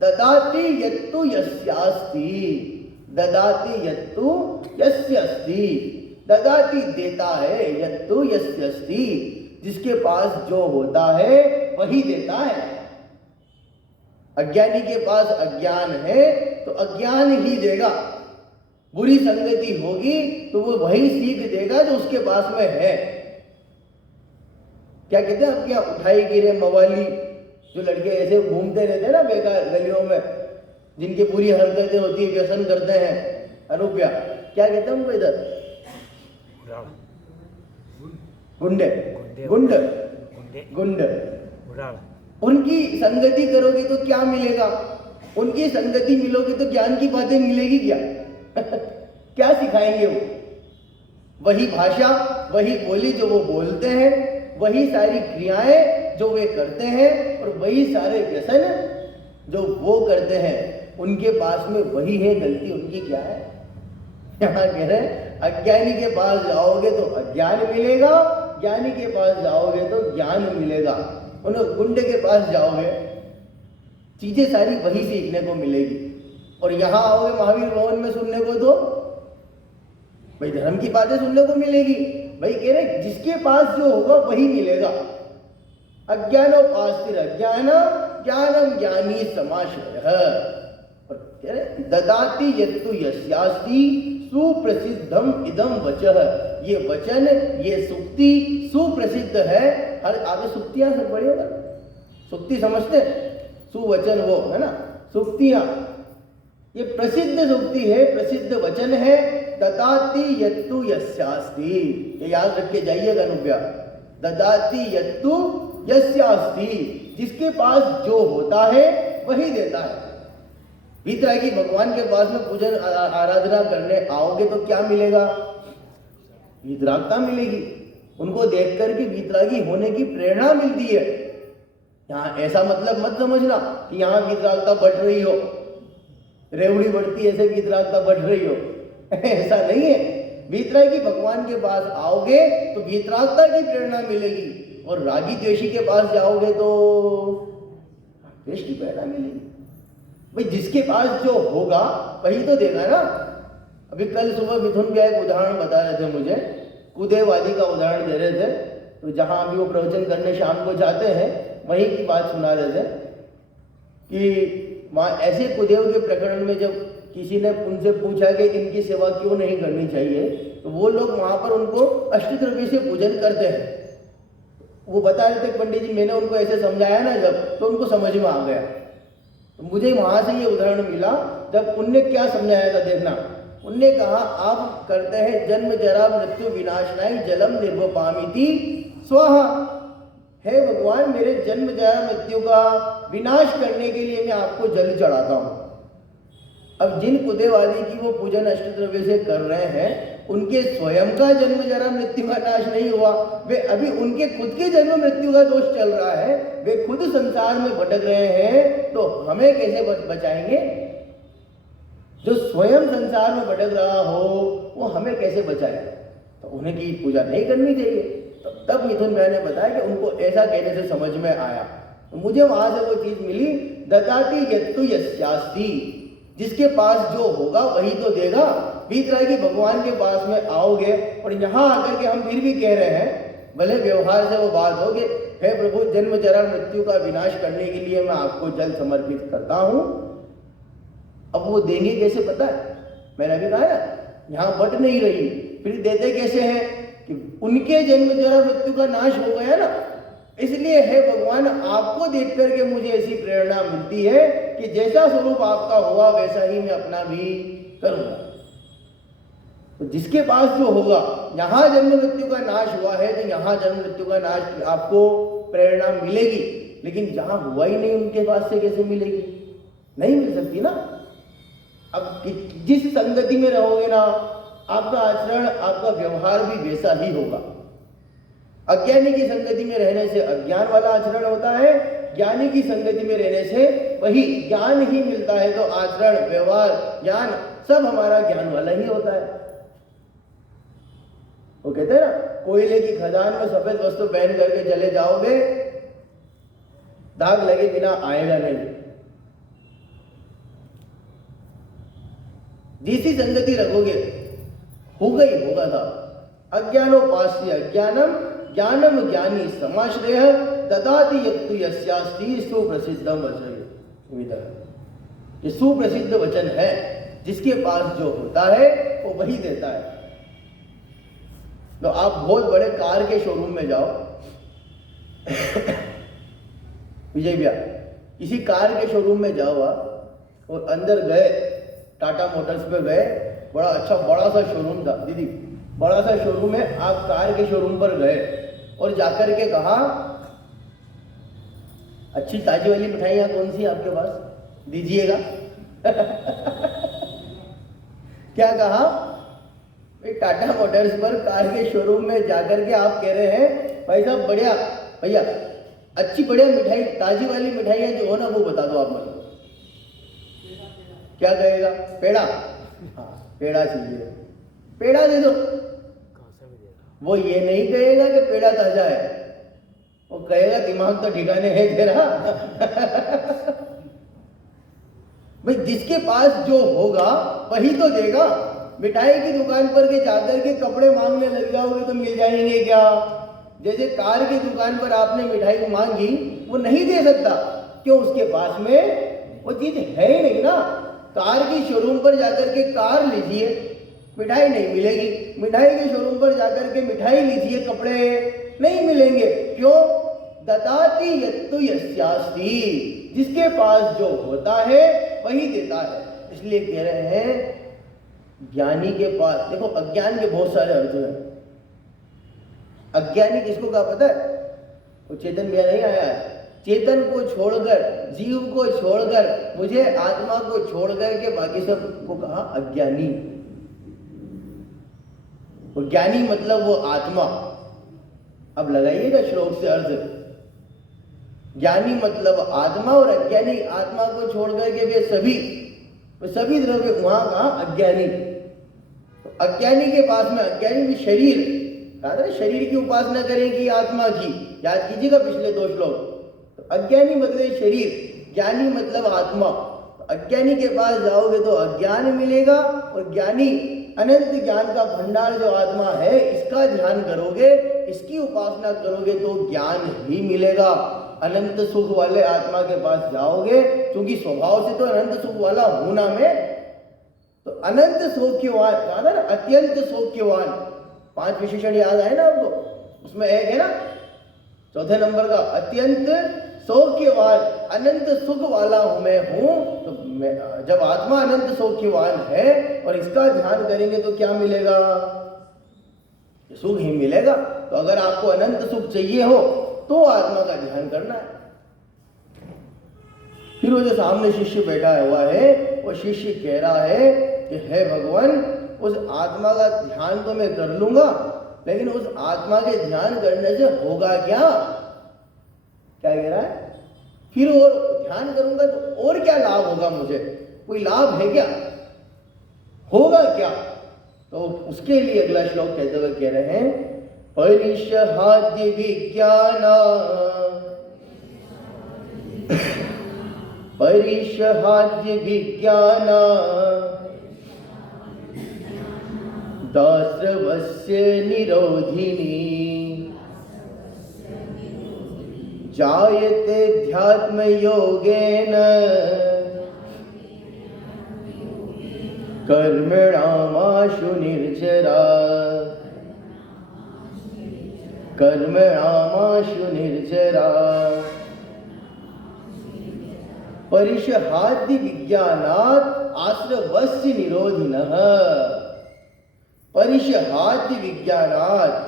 ददाति यत्तु यस्यास्ति, ददाति यत्तु यस्य अस्ति, ददाति देता है, यत्तु यस्य अस्ति, जिसके पास जो होता है वही देता है। अज्ञानी के पास अज्ञान है तो अज्ञान ही देगा, बुरी संगति होगी तो वो वही सीख देगा जो उसके पास में है। क्या कहते हैं, अब क्या उठाई गिरे मवाली, जो लड़के ऐसे घूमते रहते हैं ना बेकार गलियों में, जिनकी पूरी हरकतें होती है, व्यसन करते हैं, अनुप्या क्या कहते हैं उनको इधर, गुंडे, गुंड, गुंड। उनकी संगति करोगे तो क्या मिलेगा, उनकी संगति मिलोगे तो ज्ञान की बातें मिलेगी क्या? क्या सिखाएंगे वो? वही भाषा, वही बोली जो वो बोलते हैं, वही सारी क्रियाएं जो वे करते हैं, और वही सारे व्यसन जो वो करते हैं, उनके पास में वही है। गलती उनकी क्या है? यहाँ कह रहे हैं अज्ञानी के पास जाओगे तो अज्ञान मिलेगा, ज्ञानी के पास जाओगे तो ज्ञान मिलेगा। उन गुंडे के पास जाओगे चीजें सारी वही सीखने को मिलेगी, और यहाँ आओगे महावीर भवन में सुनने को तो भाई धर्म की बातें सुनने को मिलेगी। भाई कह रहे जिसके पास जो होगा वही मिलेगा। अज्ञानोपास्तिर अज्ञान ज्ञानम ज्ञानी समाश्रयः। कह रहे ददाति यत्तु यस्यास्ति सुप्रसिद्धम इदम वचः। ये वचन, ये सुक्ति सुप्रसिद्ध है। हर आगे सुक्तियां सब पढ़िएगा, सुक्ति समझते, सुवचन वो है ना, सुक्तियां, ये प्रसिद्ध सुक्ति है, प्रसिद्ध वचन है। ददाति यत्तु यस्यास्ति, ये याद रख के जाइएगा अनुप्या। ददाति यत्तु यस्यास्ति, जिसके पास जो होता है वही देता है। वीतरागी भगवान के पास में पूजन आराधना करने आओगे तो क्या मिलेगा? वीतरागता मिलेगी। उनको देख करके वीतरागी होने की प्रेरणा मिलती है। यहाँ ऐसा मतलब मत समझना कि यहाँ वीतरागता बढ़ रही हो, रेवड़ी बढ़ती ऐसे वीतरागता बढ़ रही हो, ऐसा नहीं है। वीतरागी भगवान के पास आओगे तो वीतरागता की प्रेरणा मिलेगी, और रागी द्वेषी के पास जाओगे तो द्वेष की प्रेरणा मिलेगी। भाई जिसके पास जो होगा वही तो देगा ना। अभी कल सुबह मिथुन का एक उदाहरण बता रहे थे मुझे, कुदेवादी का उदाहरण दे रहे थे। तो जहां अभी वो प्रवचन करने शाम को जाते हैं वहीं की बात सुना रहे थे कि वहाँ ऐसे कुदेव के प्रकरण में जब किसी ने उनसे पूछा कि इनकी सेवा क्यों नहीं करनी चाहिए, तो वो लोग वहाँ पर उनको अष्टद्रव्य से पूजन करते हैं। वो बता रहे थे पंडित जी, मैंने उनको ऐसे समझाया ना जब, तो उनको समझ में आ गया। तो मुझे वहाँ से ये उदाहरण मिला, जब उनने क्या समझाया था देखना। उनने कहा आप करते हैं जन्म जरा मृत्यु विनाशनाय जलम निर्वपामिति स्वाहा। हे भगवान, मेरे जन्म जरा मृत्यु का विनाश करने के लिए मैं आपको जल चढ़ाता हूँ। अब जिन कुदेवादी की वो पूजन अष्टद्रव्य से कर रहे हैं, उनके स्वयं का जन्म जरा मृत्यु का नाश नहीं हुआ, वे अभी उनके खुद के जन्म मृत्यु का दोष चल रहा है, वे खुद संसार में भटक रहे हैं, तो हमें कैसे बचाएंगे? जो स्वयं संसार में भटक रहा हो वो हमें कैसे बचाए? तो उन्हें की पूजा नहीं करनी चाहिए। तो तब मिथुन भाई ने बताया कि उनको ऐसा कहने से समझ में आया। तो मुझे वहां से वो चीज मिली, ददाति यत्तु यस्यास्ति, जिसके पास जो होगा वही तो देगा। वीतरागी भगवान के पास में आओगे, और यहाँ आकर के हम फिर भी कह रहे हैं, भले व्यवहार से वो बात हो कि हे प्रभु, जन्म जरा मृत्यु का विनाश करने के लिए मैं आपको जल समर्पित करता हूँ। अब वो देंगे कैसे पता है? मैंने अभी कहा ना, यहाँ बट नहीं रही, फिर देते कैसे हैं कि उनके जन्म जरा मृत्यु का नाश हो गया ना, इसलिए हे भगवान, आपको देख करके मुझे ऐसी प्रेरणा मिलती है कि जैसा स्वरूप आपका हुआ वैसा ही मैं अपना भी करूंगा। तो जिसके पास जो होगा, यहाँ जन्म मृत्यु का नाश हुआ है तो यहाँ जन्म मृत्यु का नाश आपको प्रेरणा मिलेगी, लेकिन जहाँ हुआ ही नहीं उनके पास से कैसे मिलेगी? नहीं मिल सकती ना। अब जिस संगति में रहोगे ना, आपका आचरण, आपका व्यवहार भी वैसा ही होगा। अज्ञानी की संगति में रहने से अज्ञान वाला आचरण होता है, ज्ञानी की संगति में रहने से वही ज्ञान ही मिलता है। तो आचरण, व्यवहार, ज्ञान सब हमारा ज्ञान वाला ही होता है। वो कहते हैं ना, कोयले की खदान में सफेद वस्त्र पहन करके चले जाओगे, दाग लगे बिना आएगा नहीं। जैसी संगति रखोगे होगा ही होगा था। अज्ञानोपास्य अज्ञानम ज्ञानम ज्ञानी समाश्रय ददाति यत्तु यस्यास्ति सुप्रसिद्धम वचन। ये सुप्रसिद्ध वचन है, जिसके पास जो होता है वो वही देता है। तो आप बहुत बड़े कार के शोरूम में जाओ विजय भैया, किसी कार के शोरूम में जाओ आप और अंदर गए, टाटा मोटर्स पे गए, बड़ा अच्छा बड़ा सा शोरूम था दीदी, बड़ा सा शोरूम है। आप कार के शोरूम पर गए और जाकर के कहा अच्छी ताजी वाली मिठाइयाँ कौन सी आपके पास, दीजिएगा। क्या कहा? टाटा मोटर्स पर कार के शोरूम में जाकर के आप कह रहे हैं भाई साहब बढ़िया भैया अच्छी बढ़िया मिठाई ताजी वाली मिठाइयाँ जो हो ना वो बता दो आप मुझे। क्या कहेगा? पेड़ा। हाँ पेड़ा चाहिए, पेड़ा दे दो। वो ये नहीं कहेगा कि पेड़ा ताजा है, वो कहेगा दिमाग तो ठिकाने है तेरा। भाई जिसके पास जो होगा वही तो देगा। मिठाई की दुकान पर के जाकर के कपड़े मांगने लग जाओगे तो मिल जाएंगे क्या? जैसे कार की दुकान पर आपने मिठाई मांगी, वो नहीं दे सकता, क्यों? उसके पास में वो चीज है ही नहीं ना। कार की शोरूम पर जाकर के कार लीजिए, मिठाई नहीं मिलेगी। मिठाई के शोरूम पर जाकर के मिठाई लीजिए, कपड़े नहीं मिलेंगे। क्यों? ददाति यत्तु यस्यास्ति, जिसके पास जो होता है वही देता है। इसलिए कह रहे हैं ज्ञानी के पास, देखो अज्ञान के बहुत सारे अर्थ हैं। अज्ञानी किसको कहा पता है? वो चेतन भैया नहीं आया है। चेतन को छोड़कर, जीव को छोड़कर, मुझे आत्मा को छोड़कर के बाकी सब को कहा अज्ञानी। वो ज्ञानी मतलब वो आत्मा। अब लगाइएगा श्लोक से अर्थ। ज्ञानी मतलब आत्मा और अज्ञानी आत्मा को छोड़कर के वे सभी द्रव्य वहां कहा अज्ञानी। तो अज्ञानी के पास में, अज्ञानी भी शरीर, कहा था शरीर की उपासना करेगी आत्मा की, याद कीजिएगा पिछले 2 श्लोक। तो अज्ञानी मतलब शरीर, ज्ञानी मतलब आत्मा। तो अज्ञानी के पास जाओगे तो अज्ञान मिलेगा, और ज्ञानी अनंत ज्ञान का भंडार जो आत्मा है इसका ध्यान करोगे, इसकी उपासना करोगे तो ज्ञान ही मिलेगा। अनंत सुख वाले आत्मा के पास जाओगे, क्योंकि स्वभाव से तो अनंत सुख वाला हूं ना मैं, तो अनंत सौख्यवान कहा था ना, अत्यंत सौख्यवान। 5 विशेषण याद आए ना आपको? उसमें एक है ना 4थे नंबर का, अत्यंत सौख्यवान, अनंत सुख वाला हूं मैं हूं। तो मैं, जब आत्मा अनंत सौख्यवान है और इसका ध्यान करेंगे तो क्या मिलेगा? सुख ही मिलेगा। तो अगर आपको अनंत सुख चाहिए हो तो आत्मा का ध्यान करना है। फिर वो जो सामने शिष्य बैठा हुआ है, वो शिष्य कह रहा है कि हे भगवान, उस आत्मा का ध्यान तो मैं कर लूंगा, लेकिन उस आत्मा के ध्यान करने से होगा क्या? क्या कह रहा है? फिर और ध्यान करूंगा तो और क्या लाभ होगा मुझे? कोई लाभ है क्या? होगा क्या? तो उसके लिए अगला श्लोक कहते हुए कह रहे हैं परिषहाद्य विज्ञान, परिषहाद्य विज्ञान दास्रवस्य निरोधिनी जायते ध्यात्म योगेन कर्मणामाशु निर्जरा, कर्मणामाशु निर्जरा। परिषहाद्य विज्ञानात् आश्रवस्य निरोधिनः। परिषहाद्य विज्ञानात्,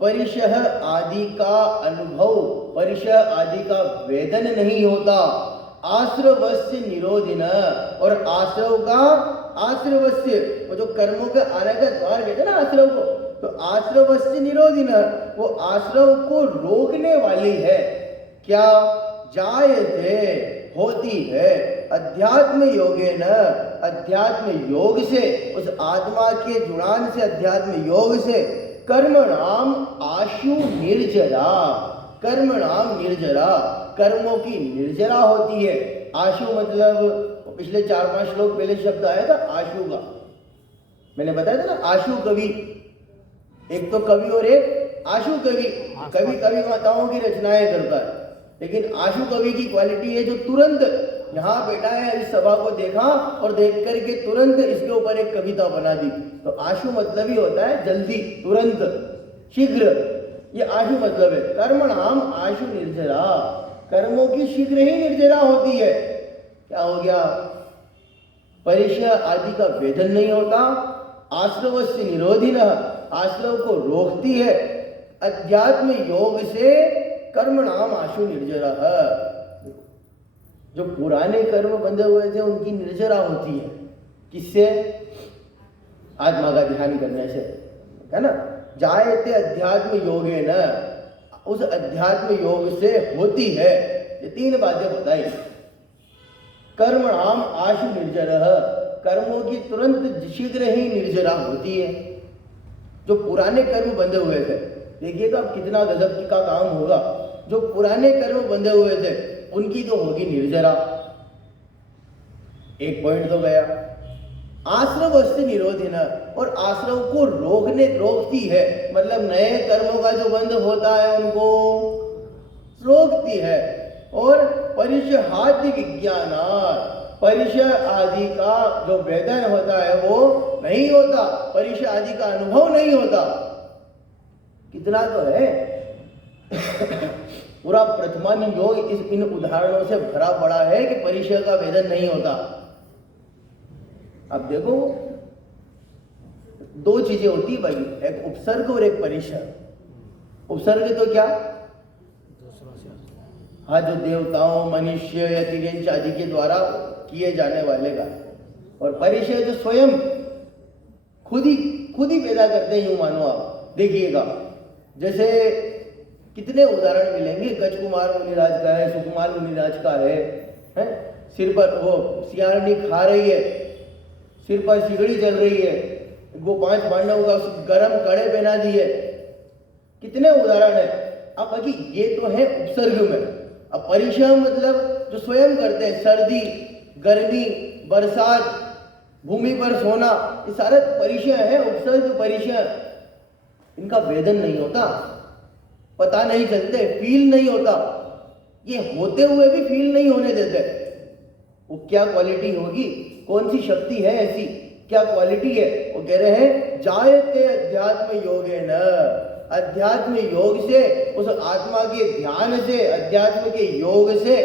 परिषह आदि का अनुभव, परिषह आदि का वेदन नहीं होता। आश्रवस्य निरोधिन, और आश्रव का, आश्रवस्य वो जो कर्मों के आने का द्वार कहते हैं ना आश्रव को, तो आश्रवस्य निरोधिन, वो आश्रव को रोकने वाली है। क्या? जायते, होती है, अध्यात्म योगेन, अध्यात्म योग से, उस आत्मा के जुड़ान से, अध्यात्म योग से, कर्मणाम आशु निर्जरा, कर्मणाम निर्जरा, कर्मों की निर्जरा होती है। आशु मतलब पिछले 4-5 श्लोक पहले शब्द आया था आशु का, मैंने बताया था ना, आशु कवि, एक तो कवि और एक आशु कवि। कवि कविताओं की रचनाएं करता है, लेकिन आशु कवि की क्वालिटी है जो तुरंत यहाँ बैठा है, इस सभा को देखा और देख करके तुरंत इसके ऊपर एक कविता बना दी। तो आशु मतलब ही होता है जल्दी, तुरंत, शीघ्र, ये आशु मतलब है। कर्मणाम आशु निर्जरा, कर्मों की शीघ्र ही निर्जरा होती है। क्या हो गया? परिचय आदि का वेदन नहीं होता, आश्रवस्य निरोधिन, आश्रव को रोकती है। अध्यात्म योग से कर्मणाम आशु निर्जरा, जो पुराने कर्म बंधे हुए थे उनकी निर्जरा होती है। किससे? आत्मा का ध्यान करने से, है ना। जायते अध्यात्म योगे न, उस अध्यात्म योग से होती है। ये तीन बातें बताई। कर्मणाम आशु निर्जरः, कर्मों की तुरंत शीघ्र ही निर्जरा होती है। जो पुराने कर्म बंधे हुए थे, देखिएगा अब कितना गजब का काम होगा। जो पुराने कर्म बंधे हुए थे उनकी तो होगी निर्जरा। एक पॉइंट तो गया। आश्रवस्य निरोधिन, और आश्रव को रोकती है, मतलब नए कर्मों का जो बंध होता है उनको रोकती है। और परिचयादि विज्ञानात्, परिचय आदि का जो वेदन होता है वो नहीं होता, परिचय आदि का अनुभव नहीं होता। कितना तो है पूरा प्रथमान योग इन उदाहरणों से भरा पड़ा है कि परिचय का वेदन नहीं होता। अब देखो, दो चीजें होती है भाई, एक उपसर्ग और एक परिचय। उपसर्ग तो क्या? हाँ, जो देवताओं, मनुष्य या तिर्यंच आदि के द्वारा किए जाने वाले का। और परिचय जो स्वयं खुद ही पैदा करते हैं, यूं मानो आप। देखिएगा, जैसे कितने उदाहरण मिलेंगे। गज कुमार मुनिराज का है, सुकुमार मुनिराज का है? सिर पर वो सियारनी खा रही है, सिर पर सिगड़ी चल रही है, वो 5 पांडवों का गरम कड़े पहना दिए। कितने उदाहरण है। अब बाकी ये तो है उपसर्ग में। अब परिचय मतलब जो स्वयं करते हैं, सर्दी, गर्मी, बरसात, भूमि पर सोना, ये सारे परिचय है, उपसर्ग परिचय। इनका वेदन नहीं होता, पता नहीं चलते, फील नहीं होता। ये होते हुए भी फील नहीं होने देते। वो क्या क्वालिटी होगी, कौन सी शक्ति है ऐसी, क्या क्वालिटी है? वो कह रहे हैं जायते अध्यात्म योगेन, अध्यात्म योग से, उस आत्मा के ध्यान से, अध्यात्म के योग से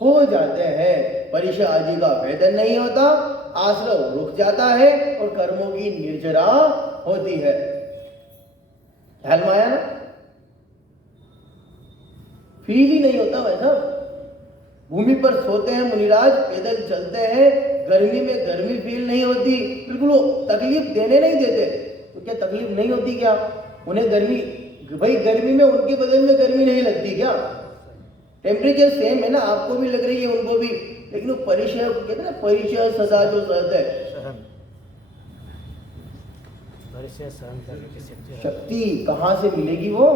हो जाते हैं। परिचय आदि का वेदन नहीं होता, आश्रव रुक जाता है और कर्मों की निर्जरा होती है। ख्याल में आया ना? फील ही नहीं होता वैसा। भूमि पर सोते हैं मुनिराज, पैदल चलते हैं, गर्मी में गर्मी फील नहीं होती, बिल्कुल वो तकलीफ देने नहीं देते। तो क्या तकलीफ नहीं होती क्या उन्हें? गर्मी, भाई गर्मी में उनके बदन में गर्मी नहीं लगती क्या? टेम्परेचर सेम है ना, आपको भी लग रही है, उनको भी। लेकिन वो परिचय कहते हैं ना, परिचय सदा जो सहत है, शक्ति कहाँ से मिलेगी? वो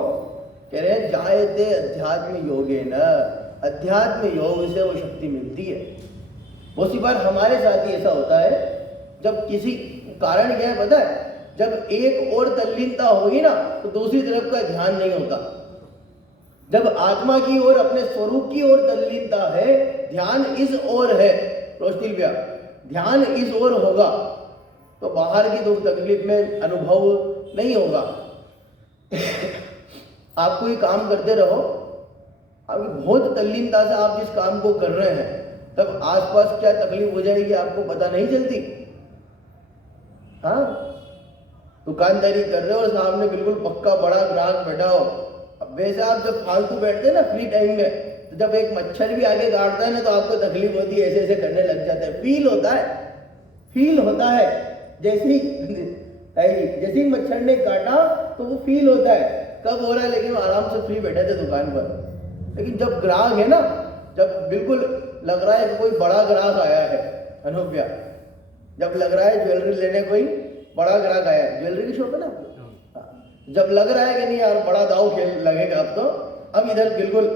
कह रहे हैं जायते अध्यात्म योगेन, अध्यात्म योग से वो शक्ति मिलती है। बहुत सी बार हमारे साथ ही ऐसा होता है, जब किसी कारण क्या है पता है, जब एक और तल्लीनता होगी ना तो दूसरी तरफ का ध्यान नहीं होता। जब आत्मा की ओर, अपने स्वरूप की ओर तल्लीनता है, ध्यान इस ओर है, रोशनी भैया, ध्यान इस ओर होगा तो बाहर की दुख तकलीफ में अनुभव नहीं होगा। आप कोई काम करते रहो, अभी बहुत तल्लीनता से आप जिस काम को कर रहे हैं, तब आसपास क्या तकलीफ हो जाएगी आपको पता नहीं चलती। हाँ, दुकानदारी कर रहे हो और सामने बिल्कुल पक्का बड़ा ग्राहक बैठा हो। अब वैसे आप जब फालतू बैठते हैं ना फ्री टाइम में, तो जब एक मच्छर भी आगे काटता है ना तो आपको तकलीफ होती है, ऐसे ऐसे करने लग जाते हैं। फील होता है जैसे ही मच्छर ने काटा तो वो फील होता है। कब हो रहा है? लेकिन आराम से फ्री बैठे थे दुकान पर। लेकिन जब ग्राहक है ना, जब बिल्कुल लग रहा है कि कोई बड़ा ग्राहक आया है, अनुभव्या, जब लग रहा है ज्वेलरी लेने कोई बड़ा ग्राहक आया है, ज्वेलरी की शॉप है ना, जब लग रहा है कि नहीं यार बड़ा दाव खेल लगेगा अब तो, अब इधर बिल्कुल,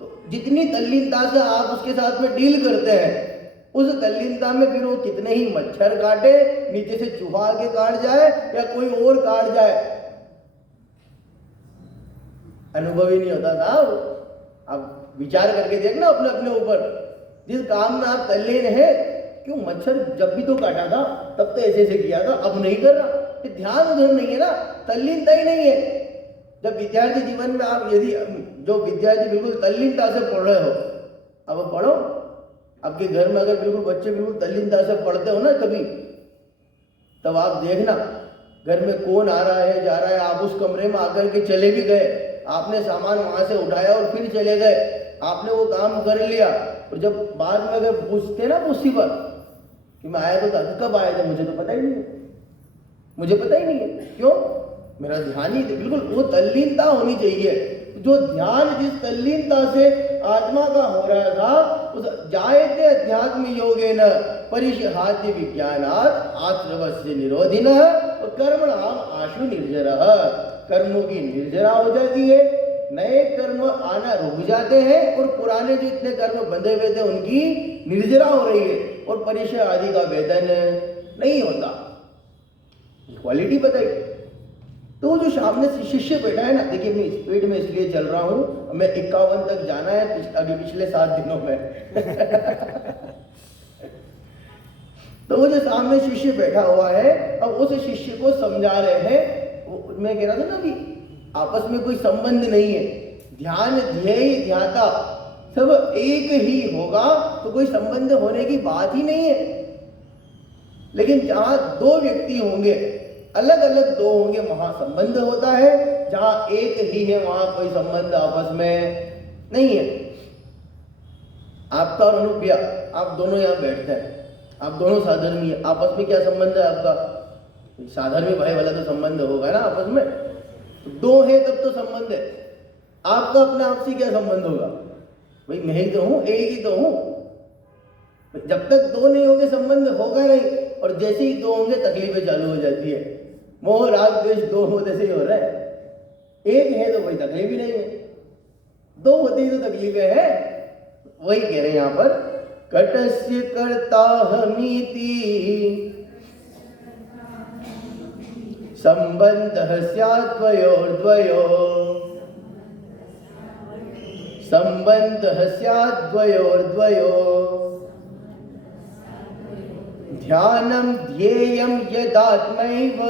तो जितनी तल्लीनता से आप उसके साथ में डील करते हैं, उस तल्लीनता में फिर वो कितने ही मच्छर काटे, नीचे से चूहा के काट जाए या कोई और काट जाए, अनुभव ही नहीं होता साहब। आप विचार करके देखना अपने अपने ऊपर, जिस काम में आप तल्लीन है, क्यों मच्छर जब भी तो काटा था तब तो ऐसे ऐसे किया था, अब नहीं कर रहा, ध्यान उधर नहीं है ना, तल्लीनता ही नहीं है। जब विद्यार्थी जीवन में आप यदि जो विद्यार्थी बिल्कुल तल्लीनता से पढ़ रहे हो, अब पढ़ो, आपके घर में अगर बिल्कुल बच्चे बिल्कुल तल्लीनता से पढ़ते हो ना कभी, तब आप देखना घर में कौन आ रहा है जा रहा है, आप उस कमरे में आकर के चले भी गए, आपने सामान वहां से उठाया और फिर चले गए, आपने वो काम कर लिया, और जब बाद में अगर पूछते ना मुसीबत कि मैं आया तो था, कब आया था, मुझे तो पता ही नहीं है, मुझे पता ही नहीं है, क्यों, मेरा ध्यान ही, बिल्कुल वो तल्लीनता होनी चाहिए। जो ध्यान जिस तल्लीनता से आत्मा का हो रहा था, उस जायते अध्यात्म योगेन परिशहाद्य विज्ञानात् आश्रवस्य निरोधिन कर्मणाम आशु निर्जरः, कर्मों की निर्जरा हो जाती है, नए कर्म आना रुक जाते हैं, और पुराने जो इतने कर्म बंधे हुए थे उनकी निर्जरा हो रही है, और परिशय आदि का वेतन नहीं होता। क्वालिटी बताई। तो जो सामने शिष्य बैठा है ना, देखिए मैं स्पीड में इसलिए चल रहा हूं, मैं 51 तक जाना है अभी पिछले 7 दिनों में तो वो जो सामने शिष्य बैठा हुआ है, अब उस शिष्य को समझा रहे हैं, मैं कह रहा था ना अभी, आपस में कोई संबंध नहीं है, ध्यान ध्येय ध्याता सब एक ही होगा तो कोई संबंध होने की बात ही नहीं है। लेकिन जहां दो व्यक्ति होंगे, अलग अलग दो होंगे, वहां संबंध होता है, जहां एक ही है वहां कोई संबंध आपस में नहीं है। आपका और अनुप्रिया, आप दोनों यहां बैठते हैं, आप दोनों साधर्मी है, आपस में क्या संबंध है आपका, साधर्मी भाई वाला तो संबंध होगा ना आपस में, दो है तब तो संबंध है। आपका अपने आप से क्या संबंध होगा, भाई मैं ही तो हूं, एक ही तो हूं। जब तक दो नहीं होंगे संबंध होगा नहीं, और जैसे ही दो होंगे तकलीफें चालू हो जाती है। मोह राग द्वेष दो होते से ही हो रहा है, एक है तो कोई तकलीफ ही नहीं है, दो होते ही तो तकलीफें है। वही कह रहे हैं यहां पर, कटस्य कर्ता हमीति संबंधः स्यात् द्वयोर्द्वयोः, संबंधः स्यात् द्वयोर्द्वयोः, ध्यानं ध्येयं यदात्मैव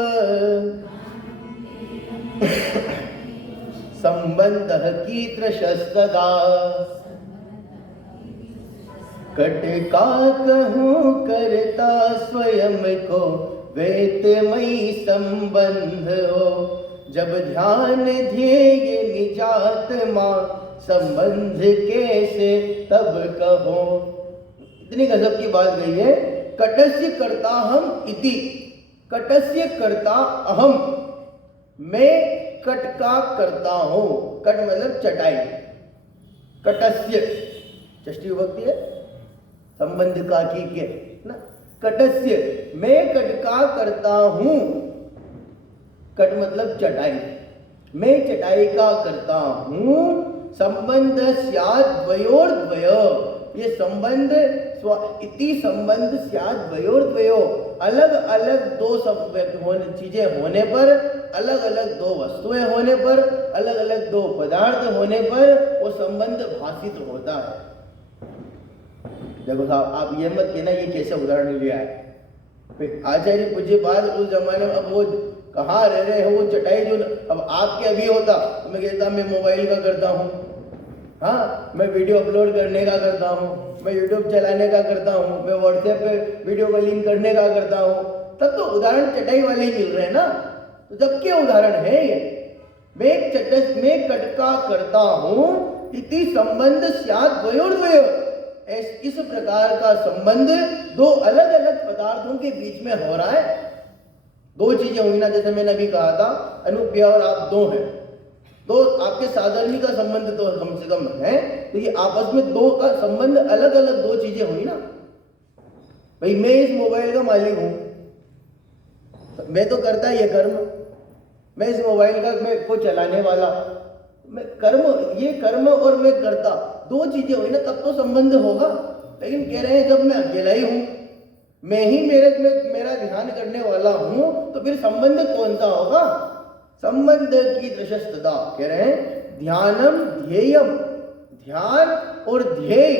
संबंधः कीदृशस्तदा, कट का कहूँ करता स्वयं को वेते मई संबंध हो, जब ध्यान ध्येय निजात्मा संबंध कैसे तब कहो। इतनी गजब की बात गई है। कटस्य कर्ता हम इति, कटस्य कर्ता अहम, मैं कट का करता हूं, कट मतलब चटाई, कटस्य षष्ठी विभक्ति है, संबंध का की के ना, कटस्य मैं कट का करता हूं, कट मतलब चटाई, मैं चटाई का करता हूं, संबंध स्यात् द्वयोर्द्वय, ये संबंध इति संबंध स्यात् द्वयोर्द्वयो, अलग अलग दो चीजें होने पर, अलग अलग दो वस्तुएं होने पर, अलग अलग दो पदार्थ होने पर वो संबंध भाषित होता है। देखो साहब, आप ये मत कहना ये कैसे उदाहरण लिया है। आचार्य पूज्य बाद उस जमाने में, अब वो कहाँ रह रहे हैं, वो चटाई जो अब आपके अभी होता तो मैं कहता मैं मोबाइल का करता हूँ, हाँ मैं वीडियो अपलोड करने का करता हूँ, मैं यूट्यूब चलाने का करता हूँ, मैं व्हाट्सएप पे वीडियो कॉलिंग करने का करता हूँ, तब तो उदाहरण चटाई वाले ही मिल रहे हैं ना। तो जब के उदाहरण है ये, मैं कटका करता हूँ इति संबंध स्यात् द्वयोर्द्वयो, इस प्रकार का संबंध दो अलग अलग पदार्थों के बीच में हो रहा है। दो चीजें हुई ना, जैसे मैंने अभी कहा था, अनुप्रिया और आप दो हैं, दो आपके साधर्मी का संबंध तो कम से कम है, तो ये आपस में दो का संबंध अलग अलग दो चीजें हुई ना। भाई मैं इस मोबाइल का मालिक हूं, मैं तो करता ये कर्म, मैं इस मोबाइल का मैं को चलाने वाला, मैं कर्म, ये कर्म और मैं करता, दो चीजें हुई ना, तब तो संबंध होगा। लेकिन कह रहे हैं जब मैं अकेला ही हूं, मैं ही मेरा ध्यान करने वाला हूं, तो फिर संबंध कौन सा होगा? संबंध की दृशस्तता। कह रहे हैं ध्यानम ध्येयम, ध्यान और ध्येय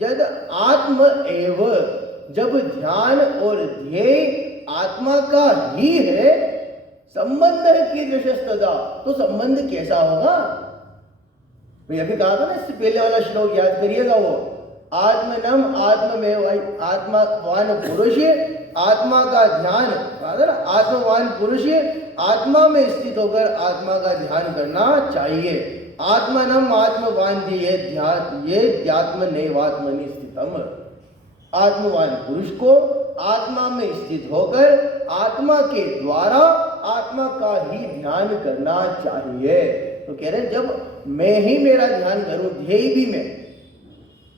जद आत्म एव, जब ध्यान और ध्येय आत्मा का ही है, संबंध की दृशस्तता, तो संबंध कैसा होगा? मैं अभी कहा था ना, इससे पहले वाला श्लोक याद करिएगा, वो आत्मनम आत्ममेव आत्मावान पुरुष, आत्मा का ध्यान कहा था ना, आत्मवान पुरुष आत्मा में स्थित होकर आत्मा का ध्यान करना चाहिए। आत्मनम आत्मवान ये ध्यात्म नैवात्मनि स्थितम, आत्मवान पुरुष को आत्मा में स्थित होकर आत्मा के द्वारा आत्मा का ही ध्यान करना चाहिए। तो कह रहे हैं जब मैं ही मेरा ध्यान करूं, ध्येय भी मैं,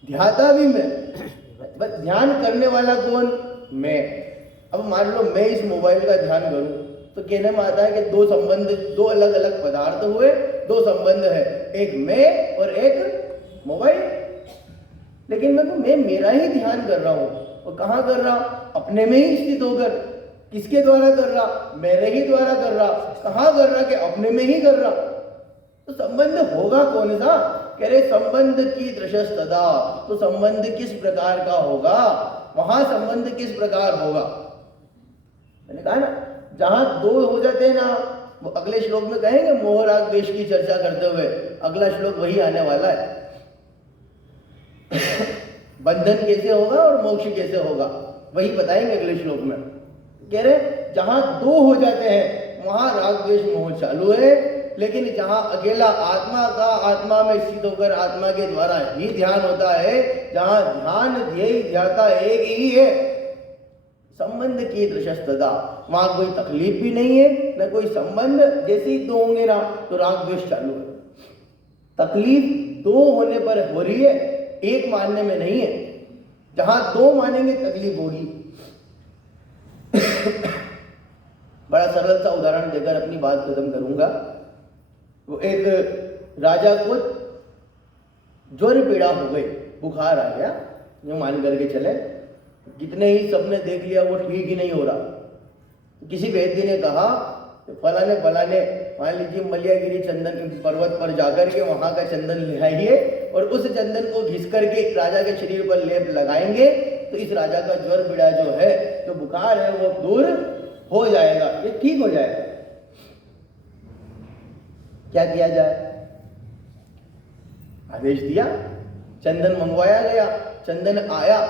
ध्याता भी मैं, बस ध्यान करने वाला कौन? मैं। अब मान लो मैं इस मोबाइल का ध्यान करूं, तो कहने में आता है कि दो संबंध, दो अलग अलग पदार्थ हुए, दो संबंध है, एक मैं और एक मोबाइल। लेकिन मैं मेरा ही ध्यान कर रहा हूं, और कहां कर रहा? अपने में ही स्थित होकर। किसके द्वारा कर रहा? मेरे ही द्वारा कर रहा। कहां कर रहा? कि अपने में ही कर रहा। तो संबंध होगा कौन सा? कह रहे संबंध की दृशस्तता, तो संबंध किस प्रकार का होगा? वहां संबंध किस प्रकार होगा? मैंने कहा ना, जहां दो हो जाते हैं ना, वो अगले श्लोक में कहेंगे मोह राग द्वेष की चर्चा करते हुए, अगला श्लोक वही आने वाला है। बंधन कैसे होगा और मोक्ष कैसे होगा, वही बताएंगे अगले श्लोक में। कह रहे जहां दो हो जाते हैं वहां राग द्वेष मोह चालू है, लेकिन जहां अकेला आत्मा का आत्मा में स्थित होकर आत्मा के द्वारा ही ध्यान होता है, जहां ध्यान ध्येय ध्याता एक ही है, संबंध की दृशस्तता, वहां कोई तकलीफ भी नहीं है, न कोई संबंध। जैसे ही दो होंगे ना, तो राग द्वेष चालू है। तकलीफ दो होने पर हो रही है, एक मानने में नहीं है। जहां दो मानेंगे तकलीफ होगी। बड़ा सरल सा उदाहरण देकर अपनी बात खत्म करूंगा। वो एक राजा को ज्वर पीड़ा हो गई, बुखार आ गया, जो मान करके चले, कितने ही सबने देख लिया वो ठीक ही नहीं हो रहा। किसी वैद्य ने कहा फलाने मान लीजिए मलियागिरी चंदन पर्वत पर जाकर के वहां का चंदन ले आइए, और उस चंदन को घिस करके राजा के शरीर पर लेप लगाएंगे, तो इस राजा का ज्वर पीड़ा जो है, जो बुखार है, वो दूर हो जाएगा, ये ठीक हो जाएगा। क्या किया जाए? आदेश दिया, चंदन मंगवाया गया, चंदन आया।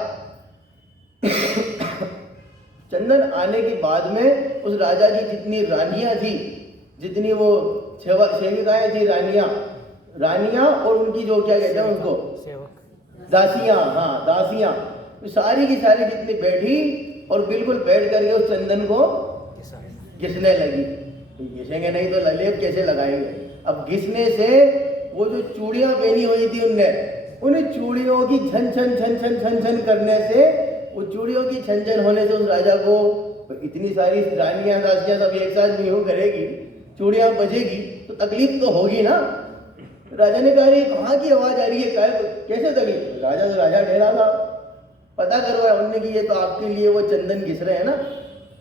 चंदन आने के बाद में उस राजा की जितनी रानियां थी, जितनी वो सेविकाएं थी, रानियां और उनकी जो क्या कहते हैं उसको, दासियां, हाँ दासियां, सारी की सारी जितनी बैठी और बिल्कुल बैठ करके उस चंदन को घिसने लगी। घिसेंगे नहीं तो लेप कैसे लगाएंगे? अब घिसने से वो जो चूड़ियां पहनी हुई थी उनने, उन चूड़ियों की छन छन छन छन छन छन करने से, वो चूड़ियों की छन छन होने से उस राजा को, इतनी सारी रानियां दासियां सब एक साथ नहीं करेगी, चूड़ियां बजेगी तो तकलीफ तो होगी ना। राजा ने कहा ये कहाँ की आवाज आ रही है, कैसे तकलीफ? राजा ठहरा था, पता करवाया उनने कि ये तो आपके लिए वो चंदन घिस रहे हैं ना,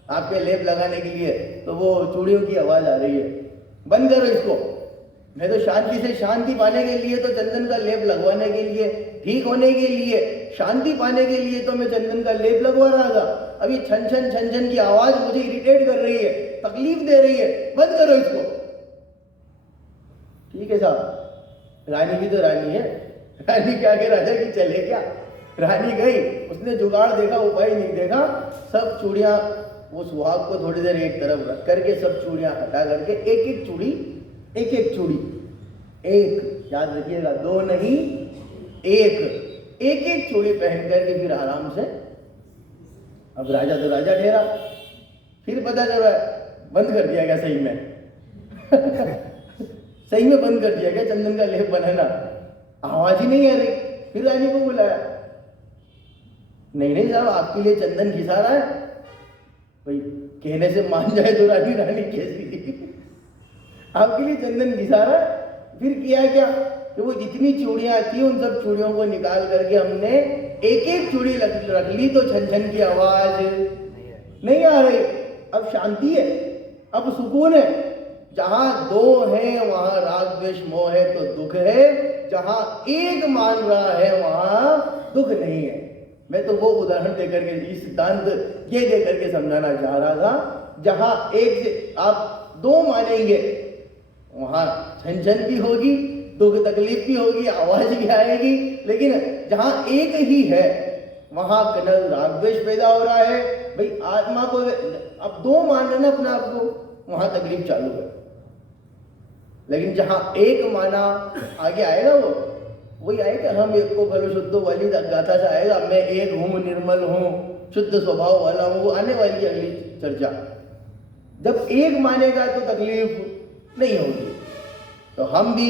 आपके लेप लगाने के लिए, तो वो चूड़ियों की आवाज आ रही है, बंद करो इसको। मैं तो शांति पाने के लिए, तो चंदन का लेप लगवाने के लिए, ठीक होने के लिए, शांति पाने के लिए तो मैं चंदन का लेप लगवा रहा था। अब ये छन छन की आवाज मुझे इरिटेट कर रही है, तकलीफ दे रही है, बंद करो इसको। ठीक है साहब, रानी भी तो रानी है, रानी क्या के राजा की चले क्या? रानी गई, उसने जुगाड़ देखा, उपाय नहीं देखा, सब चूड़ियां, वो सुहाग को थोड़ी देर एक तरफ रख करके सब चूड़ियां हटा करके एक एक चूड़ी, एक याद रखिएगा, दो नहीं एक चूड़ी पहन करके फिर आराम से, अब राजा तो राजा ठहरा, फिर पता चला बंद कर दिया गया सही में। सही में बंद कर दिया गया चंदन का लेप बनाना, आवाज ही नहीं आ रही। फिर रानी को बुलाया, नहीं साहब आपके लिए चंदन घिसा रहा है, भाई कहने से मान जाए तो रानी कैसी, आपके लिए चंदन घिसा रहा है। फिर किया क्या कि वो जितनी चूड़ियां थी उन सब चूड़ियों को निकाल करके हमने एक एक चूड़ी रख ली तो छन छन की आवाज नहीं है। नहीं आ रही। अब शांति है, अब सुकून है। जहां दो है वहां राग द्वेष मोह है तो दुख है, जहां एक मान रहा है वहां दुख नहीं है। मैं तो वो उदाहरण देकर के, इस सिद्धांत ये देकर के समझाना चाह रहा था, जहां एक से आप दो मानेंगे वहां छन भी होगी, दुख तकलीफ भी होगी, आवाज भी आएगी, लेकिन जहां एक ही है वहां कनल राग द्वेष पैदा हो रहा है। भाई आत्मा को अब दो मान लेना अपने आप को, वहां तकलीफ चालू है। लेकिन जहां एक माना, आगे आएगा वो वही आएगा, हम एक को खलु शुद्ध वाली गाथा से आएगा, मैं एक हूं, निर्मल हूं, शुद्ध स्वभाव वाला हूं, वो आने वाली अगली चर्चा। जब एक मानेगा तो तकलीफ नहीं होगी। तो हम भी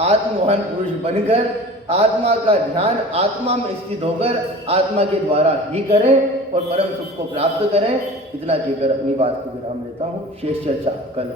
आत्मवान पुरुष बनकर आत्मा का ध्यान आत्मा में स्थित होकर आत्मा के द्वारा ही करें और परम सुख को प्राप्त करें। इतना कहकर अपनी बात को विराम देता हूँ। शेष चर्चा कल।